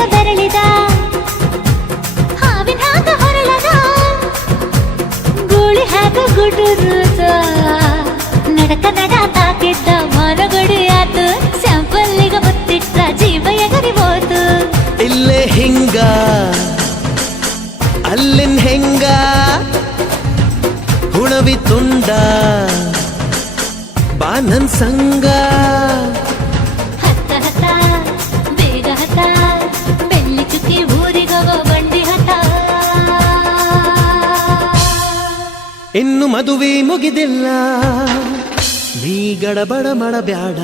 ಬೇಗ ಬೆರಳಿದ ಹಾವಿನ ಹಾಗ ಹೊರಳದ ಗೂಳಿ ಹಾಗ ಗುಡುರುದ ನಡಕ ನಡ ತಾಕಿದ್ದ ಮನಗಡಿ ಆತು ಸ್ಯಾಂಪಲ್ಲಿಗ ಮುತ್ತಿಟ್ಟ ಜೀವ ಎಗರಿ ಹೋತು ಇಲ್ಲೇ ಹಿಂಗ ಅಲ್ಲಿನ್ ಹೆಂಗ ಹುಣವಿ ತುಂಡ ಬಾ ನನ್ ಸಂಗ ಹತ್ತ ಹತ್ತ ಬೇಗ ಹತ್ತ ಬೆಳ್ಳಿ ಚುಕ್ಕಿ ಊರಿಗವ ಬಂಡಿ ಹತ್ತ ಇನ್ನು ಮದುವೆ ಮುಗಿದಿಲ್ಲ ನೀ ಗಡಬಡ ಮಾಡಬ್ಯಾಡ